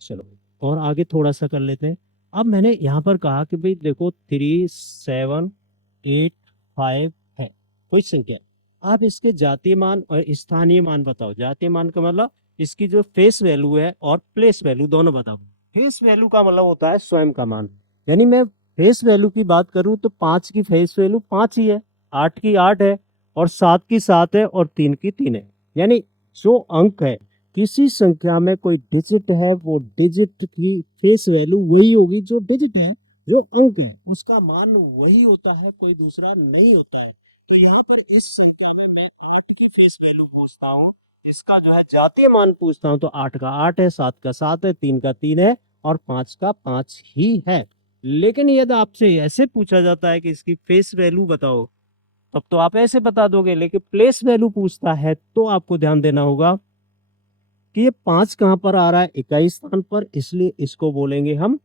चलो और आगे थोड़ा सा कर लेते हैं। अब मैंने यहाँ पर कहा कि भाई देखो 3785 है कोई संख्या, आप इसके जातीय मान और स्थानीय मान बताओ। जातीय मान का मतलब इसकी जो फेस वैल्यू है और प्लेस वैल्यू दोनों बताओ। फेस वैल्यू का मतलब होता है स्वयं का मान, यानी मैं फेस वैल्यू की बात करूं तो 5 की फेस वैल्यू 5 ही है, 8 की 8 है और 7 की 7 है और 3 की 3 है। यानी जो अंक है, किसी संख्या में कोई डिजिट है, वो डिजिट की फेस वैल्यू वही होगी, जो डिजिट है, जो अंक है उसका मान वही होता है, कोई दूसरा नहीं होता है। तो यहाँ पर इस संख्या में मैं 8 की फेस वैल्यू पूछता हूँ, इसका जो है जातीय मान पूछता हूँ तो 8 का 8 है, 7 का 7 है, 3 का 3 है और 5 का 5 ही है। लेकिन यदि आपसे ऐसे पूछा जाता है कि इसकी फेस वैल्यू बताओ, तब तो आप ऐसे बता दोगे, लेकिन प्लेस वैल्यू पूछता है तो आपको ध्यान देना होगा कि ये 5 कहाँ पर आ रहा है, इकाई स्थान पर, इसलिए इसको बोलेंगे हम,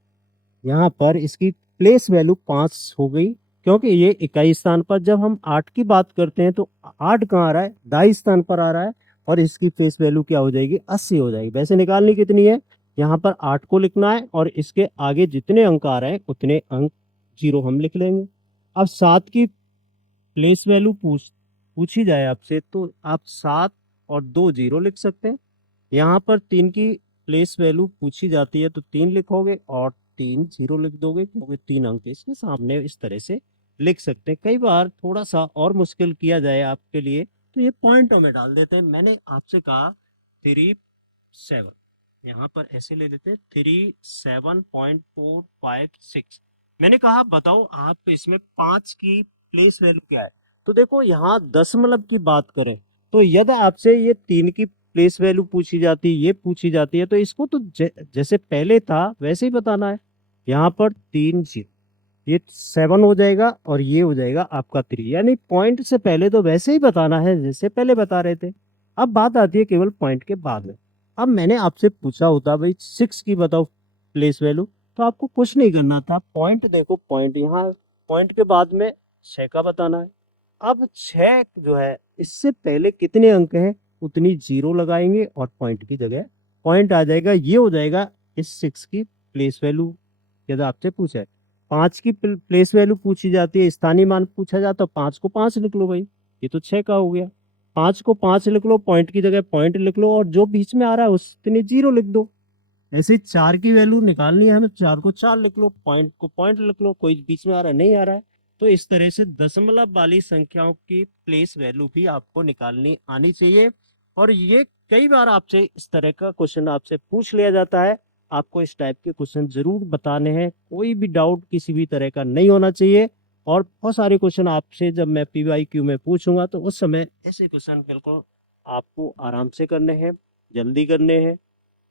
यहाँ पर इसकी प्लेस वैल्यू 5 हो गई, क्योंकि ये इकाई स्थान पर। जब हम 8 की बात करते हैं तो 8 कहाँ आ रहा है, दहाई स्थान पर आ रहा है, और इसकी फेस वैल्यू क्या हो जाएगी, 80 हो जाएगी। वैसे निकालनी कितनी है, यहाँ पर 8 को लिखना है और इसके आगे जितने अंक आ रहे हैं उतने अंक जीरो हम लिख लेंगे। अब 7 की प्लेस वैल्यू पूछी जाए आपसे तो आप 7 और 2 जीरो लिख सकते हैं। यहाँ पर 3 की प्लेस वैल्यू पूछी जाती है तो 3 लिखोगे और 3 जीरो लिख दोगे, क्योंकि 3 अंक इसके सामने इस तरह से लिख सकते हैं। कई बार थोड़ा सा और मुश्किल किया जाए आपके लिए तो ये पॉइंटों में डाल देते हैं। मैंने आपसे कहा 37, यहाँ पर ऐसे ले लेते हैं 37.456। मैंने कहा बताओ आप इसमें 5 की प्लेस वैल्यू क्या है। तो देखो यहाँ दशमलव की बात करें तो यदि आपसे ये 3 की प्लेस वैल्यू पूछी जाती है, ये पूछी जाती है, तो इसको तो जैसे पहले था वैसे ही बताना है। यहाँ पर 3 जीरो, ये 7 हो जाएगा और ये हो जाएगा आपका 3, यानी पॉइंट से पहले तो वैसे ही बताना है जैसे पहले बता रहे थे। अब बात आती है केवल पॉइंट के बाद में। अब मैंने आपसे पूछा होता भाई 6 की बताओ प्लेस वैल्यू, तो आपको कुछ नहीं करना था, पॉइंट देखो, पॉइंट यहाँ, पॉइंट के बाद में 6 का बताना है। अब 6 जो है इससे पहले कितने अंक हैं उतनी जीरो लगाएंगे और पॉइंट की जगह पॉइंट आ जाएगा, ये हो जाएगा इस 6 की प्लेस वैल्यू। यदि आपसे पूछा है 5 की प्लेस वैल्यू पूछी जाती है, स्थानीय मान पूछा जाता है, 5 को 5 लिख लो भाई, ये तो 6 का हो गया। 5 को 5 लिख लो, पॉइंट की जगह पॉइंट लिख लो और जो बीच में आ रहा है उसने जीरो लिख दो। ऐसे 4 की वैल्यू निकालनी है हमें, 4 को 4 लिख लो, पॉइंट को पॉइंट लिख लो, कोई बीच में आ रहा है नहीं आ रहा है। तो इस तरह से दशमलव वाली संख्याओं की प्लेस वैल्यू भी आपको निकालनी आनी चाहिए। और ये कई बार आपसे इस तरह का क्वेश्चन आपसे पूछ लिया जाता है, आपको इस टाइप के क्वेश्चन जरूर बताने हैं, कोई भी डाउट किसी भी तरह का नहीं होना चाहिए। और बहुत सारे क्वेश्चन आपसे जब मैं PYQ में पूछूंगा तो उस समय ऐसे क्वेश्चन बिल्कुल आपको आराम से करने हैं, जल्दी करने हैं,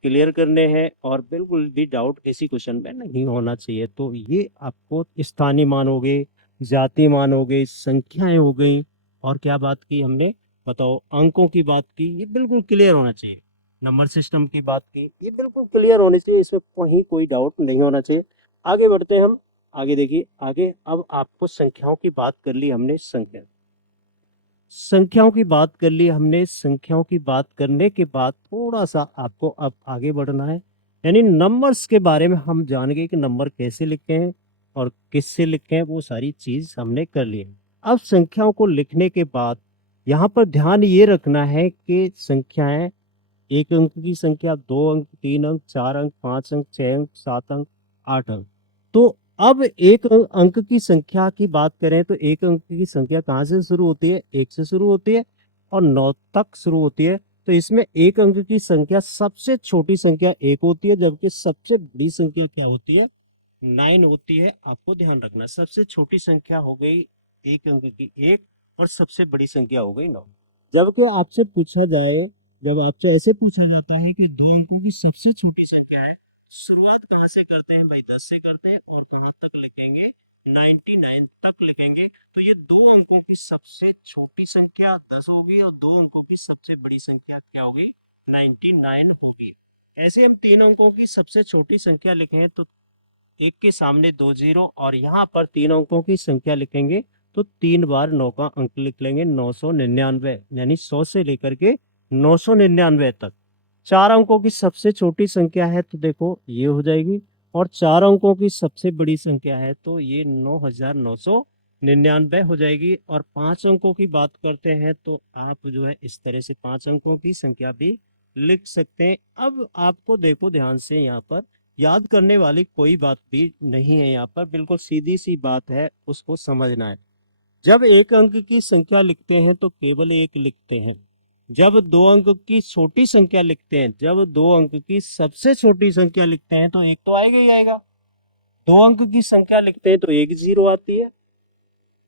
क्लियर करने हैं और बिल्कुल भी डाउट किसी क्वेश्चन में नहीं होना चाहिए। तो ये आपको स्थानीय मान हो गए, जातीय मान हो गए, संख्याएं हो गई, और क्या बात की हमने, बताओ अंकों की बात की, ये बिल्कुल क्लियर होना चाहिए। नंबर सिस्टम की बात की, ये बिल्कुल क्लियर होनी चाहिए, इसमें कहीं कोई डाउट नहीं होना चाहिए। आगे बढ़ते हैं हम, आगे देखिए, आगे अब आपको संख्याओं की बात कर ली हमने, संख्याओं की बात कर ली हमने। संख्याओं की बात करने के बाद थोड़ा सा आपको अब आगे बढ़ना है, यानी नंबर्स के बारे में हम जान गए कि नंबर कैसे लिखते हैं और किससे लिखते हैं, वो सारी चीज हमने कर ली। अब संख्याओं को लिखने के बाद यहाँ पर ध्यान ये रखना है कि संख्याएं, एक अंक की संख्या, 2 अंक, 3 अंक, 4 अंक, 5 अंक, 6 अंक, 7 अंक, 8 अंक। तो अब एक अंक की संख्या की बात करें तो एक अंक की संख्या कहाँ से शुरू होती है, 1 से शुरू होती है और 9 तक शुरू होती है। तो इसमें एक अंक की संख्या सबसे छोटी संख्या 1 होती है, जबकि सबसे बड़ी संख्या क्या होती है, 9 होती है। आपको ध्यान रखना, सबसे छोटी संख्या हो गई एक अंक की 1 और सबसे बड़ी संख्या हो गई 9। जबकि आपसे पूछा जाए, जब आपसे ऐसे पूछा जाता है कि 2 अंकों की सबसे छोटी संख्या है, शुरुआत कहाँ से करते हैं भाई, 10 से करते हैं और कहाँ तक लिखेंगे, 99 तक लिखेंगे। तो ये 2 अंकों की सबसे छोटी संख्या 10 होगी और 2 अंकों की सबसे बड़ी संख्या क्या होगी, 99 होगी। ऐसे हम 3 अंकों की सबसे छोटी संख्या लिखें तो एक के सामने 2 जीरो, और यहाँ पर 3 अंकों की संख्या लिखेंगे तो 3 बार 9 का अंक लिख लेंगे, 999, यानी 100 से लेकर के 999 तक। 4 अंकों की सबसे छोटी संख्या है तो देखो ये हो जाएगी, और 4 अंकों की सबसे बड़ी संख्या है तो ये 9999 हो जाएगी। और 5 अंकों की बात करते हैं तो आप जो है इस तरह से 5 अंकों की संख्या भी लिख सकते हैं। अब आपको देखो ध्यान से, यहाँ पर याद करने वाली कोई बात भी नहीं है, यहाँ पर बिल्कुल सीधी सी बात है, उसको समझना है। जब एक अंक की संख्या लिखते हैं तो केवल एक लिखते हैं, जब 2 अंक की छोटी संख्या लिखते हैं, जब 2 अंक की सबसे छोटी संख्या लिखते हैं तो एक तो आएगा ही आएगा। 2 अंक की संख्या लिखते हैं तो एक जीरो आती है,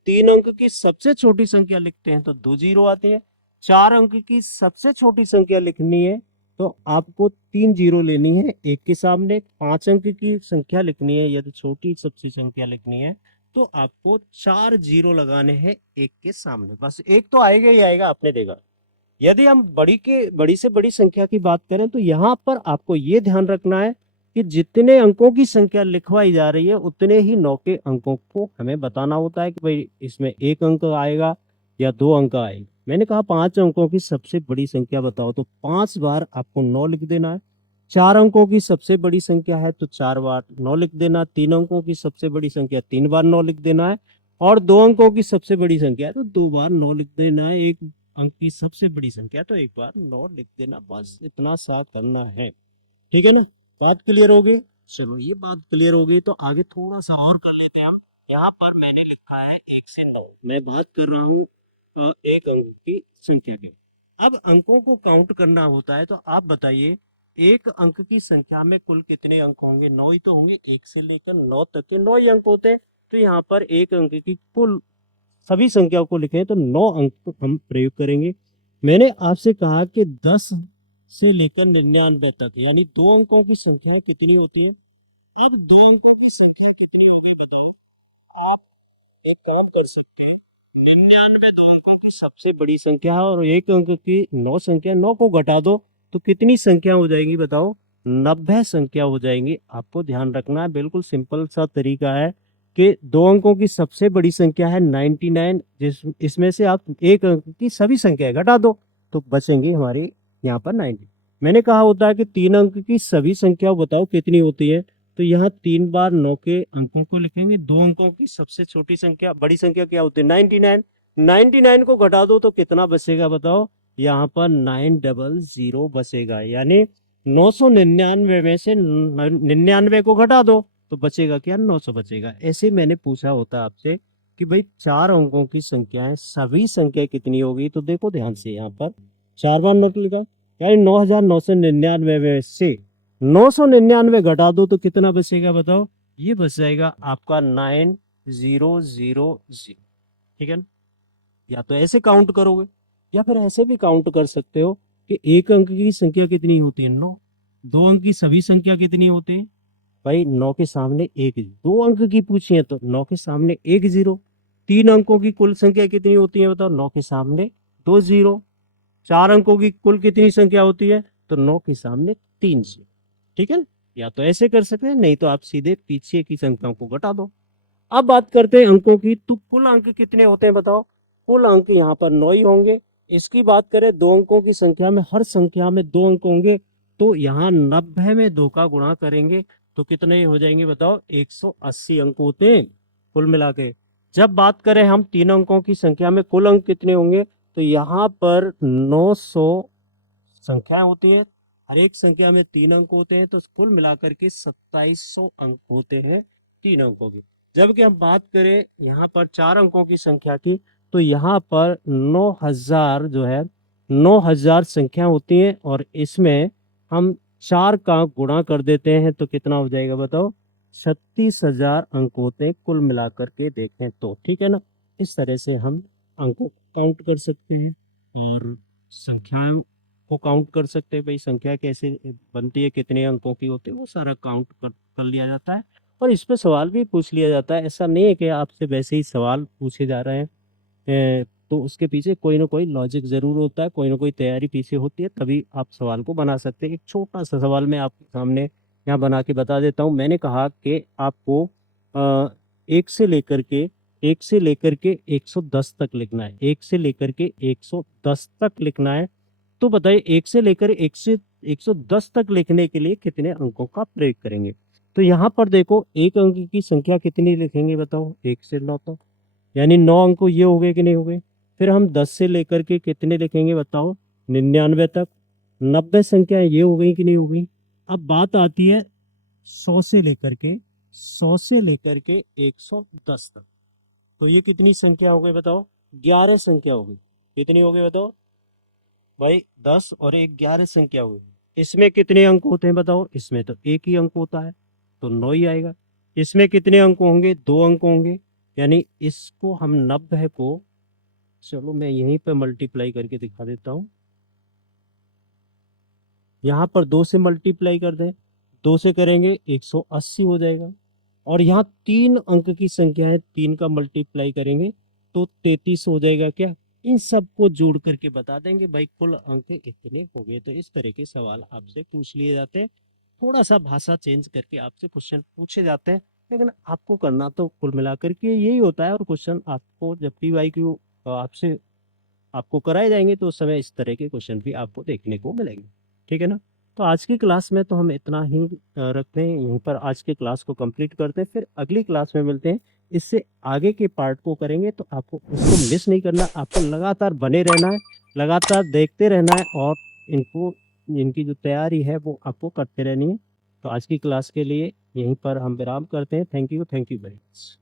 3 अंक की सबसे छोटी संख्या लिखते हैं तो 2 जीरो आती है, 4 अंक की सबसे छोटी संख्या लिखनी है तो आपको 3 जीरो लेनी है एक के सामने। 5 अंक की संख्या लिखनी है, यदि छोटी सबसे संख्या लिखनी है तो आपको 4 जीरो लगाने हैं एक के सामने, बस एक तो आएगा ही आएगा, आपने देखा। यदि हम बड़ी से बड़ी संख्या की बात करें तो यहाँ पर आपको ये ध्यान रखना है कि जितने अंकों की संख्या लिखवाई जा रही है उतने ही 9 के अंकों को हमें बताना होता है कि भाई इसमें एक अंक आएगा या 2 अंक आएगा। मैंने कहा 5 अंकों की सबसे बड़ी संख्या बताओ तो 5 बार आपको 9 लिख देना है, 4 अंकों की सबसे बड़ी संख्या है तो 4 बार 9 लिख देना, 3 अंकों की सबसे बड़ी संख्या 3 बार 9 लिख देना है, और 2 अंकों की सबसे बड़ी संख्या है तो 2 बार 9 लिख देना है, 1 अंक की सबसे बड़ी संख्या तो 1 बार 9 लिख देना, बस इतना सा करना है। ठीक है ना, बात क्लियर हो गई? चलो ये बात क्लियर हो गई तो आगे थोड़ा सा और कर लेते हैं हम। यहाँ पर मैंने लिखा है 1 से 9, मैं बात कर रहा हूँ एक अंक की संख्या के। अब अंकों को काउंट करना होता है तो आप बताइए एक अंक की संख्या में कुल कितने अंक होंगे? 9 ही तो होंगे, 1 से लेकर 9 तक के 9 ही अंक होते हैं। तो यहाँ पर एक अंक की कुल सभी संख्याओं को लिखें तो 9 अंक को हम प्रयोग करेंगे। मैंने आपसे कहा कि 10 से लेकर 99 तक यानी 2 अंकों की संख्या कितनी होती है? अब 2 अंकों की संख्या कितनी होगी बताओ? आप एक काम कर सकते हैं, 99 2 अंकों की सबसे बड़ी संख्या है और एक अंक की 9 संख्या, 9 को घटा दो तो कितनी संख्या हो जाएगी बताओ? 90 संख्या हो जाएंगी। आपको ध्यान रखना है, बिल्कुल सिंपल सा तरीका है कि 2 अंकों की सबसे बड़ी संख्या है 99, इसमें से आप एक अंक की सभी संख्याएं घटा दो तो बचेंगे हमारी यहाँ पर 90। मैंने कहा होता है कि 3 अंक की सभी संख्या बताओ कितनी होती है, तो यहाँ 3 बार 9 के अंकों को लिखेंगे। 2 अंकों की सबसे छोटी संख्या बड़ी संख्या क्या होती है? 99। 99 को घटा दो तो कितना बचेगा बताओ? यहाँ पर 900 बचेगा, यानी 999 में से 99 को घटा दो तो बचेगा क्या? 900 बचेगा। ऐसे मैंने पूछा होता आपसे कि भाई 4 अंकों की संख्याएं सभी संख्या कितनी होगी, तो देखो ध्यान से यहाँ पर 4 बार 9 लिखा, यानी 9999 में से 999 घटा दो तो कितना बचेगा बताओ? ये बच जाएगा आपका 9000। ठीक है ना? या तो ऐसे काउंट करोगे या फिर ऐसे भी काउंट कर सकते हो कि एक अंक की संख्या कितनी होती है? 9। 2 अंक की सभी संख्या कितनी होती है भाई? 9 के सामने एक, 2 अंक की पूछी है तो 9 के सामने एक जीरो। 3 अंकों की कुल संख्या कितनी होती है बताओ? 9 के सामने 2 जीरो। 4 अंकों की कुल कितनी संख्या होती है? तो 9 के सामने 3 जीरो। ठीक है, या तो ऐसे कर सकते हैं, नहीं तो आप सीधे पीछे की संख्याओं को घटा दो। अब बात करते हैं अंकों की, तो कुल अंक कितने होते हैं बताओ? कुल अंक यहाँ पर 9 ही होंगे। इसकी बात करें 2 अंकों की संख्या में, हर संख्या में 2 अंक होंगे तो यहाँ 90 में 2 का गुणा करेंगे तो कितने हो जाएंगे बताओ? 180 अंक होते हैं कुल मिला के। जब बात करें हम 3 अंकों की संख्या में कुल अंक कितने होंगे, तो यहाँ पर 900 संख्याएं होती है, हर एक संख्या में 3 अंक होते हैं तो कुल मिलाकर के 2700 अंक होते हैं 3 अंकों की। जबकि हम बात करें यहाँ पर 4 अंकों की संख्या की, तो यहाँ पर 9000 जो है 9000 संख्या होती है और इसमें हम 4 का गुणा कर देते हैं तो कितना हो जाएगा बताओ? 36,000 अंक होते हैं कुल मिलाकर के देखें तो। ठीक है ना, इस तरह से हम अंकों को काउंट कर सकते हैं और संख्याओं को काउंट कर सकते हैं। भाई संख्या कैसे बनती है, कितने अंकों की होती है, वो सारा काउंट कर लिया जाता है और इस पे सवाल भी पूछ लिया जाता है। ऐसा नहीं है कि आपसे वैसे ही सवाल पूछे जा रहे हैं, तो उसके पीछे कोई ना कोई लॉजिक जरूर होता है, कोई ना कोई तैयारी पीछे होती है, तभी आप सवाल को बना सकते हैं। एक छोटा सा सवाल मैं आपके सामने यहाँ बना के बता देता हूँ। मैंने कहा कि आपको एक से लेकर के 110 तक लिखना है, 1 से लेकर के 110 तक लिखना है। तो बताइए 1 से लेकर 110 तक लिखने के लिए कितने अंकों का प्रयोग करेंगे? तो यहाँ पर देखो एक अंक की संख्या कितनी लिखेंगे बताओ? 1 से 9 तक, यानी 9 अंक ये हो गए कि नहीं हो गए? फिर हम 10 से लेकर के कितने लिखेंगे बताओ? 99 तक। 90 संख्या ये हो गई कि नहीं हो गई? अब बात आती है 100 से लेकर के 110 तक, तो ये कितनी संख्या हो गई बताओ? 11 संख्या हो गई। कितनी हो गई बताओ भाई? 10 और 11 संख्या हो गई। इसमें कितने अंक होते हैं बताओ? इसमें तो एक ही अंक होता है तो 9 ही आएगा। इसमें कितने अंक होंगे? 2 अंक होंगे, यानी इसको हम 90 को, चलो मैं यहीं पे मल्टीप्लाई करके दिखा देता हूँ। यहाँ पर 2 से मल्टीप्लाई कर दें, 2 से करेंगे 180 हो जाएगा। और यहाँ 3 अंक की संख्या है, 3 का मल्टीप्लाई करेंगे तो 33 हो जाएगा। क्या इन सबको जोड़ करके बता देंगे भाई कुल अंक इतने हो गए? तो इस तरह के सवाल आपसे पूछ लिए जाते हैं, थोड़ा सा भाषा चेंज करके आपसे क्वेश्चन पूछे जाते हैं, लेकिन आपको करना तो कुल मिलाकर के यही होता है। और क्वेश्चन आपको जब भी IQ आपसे आपको कराए जाएंगे तो उस समय इस तरह के क्वेश्चन भी आपको देखने को मिलेंगे। ठीक है ना? तो आज की क्लास में तो हम इतना ही रखते हैं, यहीं पर आज की क्लास को कंप्लीट करते हैं, फिर अगली क्लास में मिलते हैं। इससे आगे के पार्ट को करेंगे, तो आपको उसको मिस नहीं करना, आपको लगातार बने रहना है, लगातार देखते रहना है और इनको इनकी जो तैयारी है वो आपको करते रहनी है। तो आज की क्लास के लिए यहीं पर हम विराम करते हैं। Thank you very much.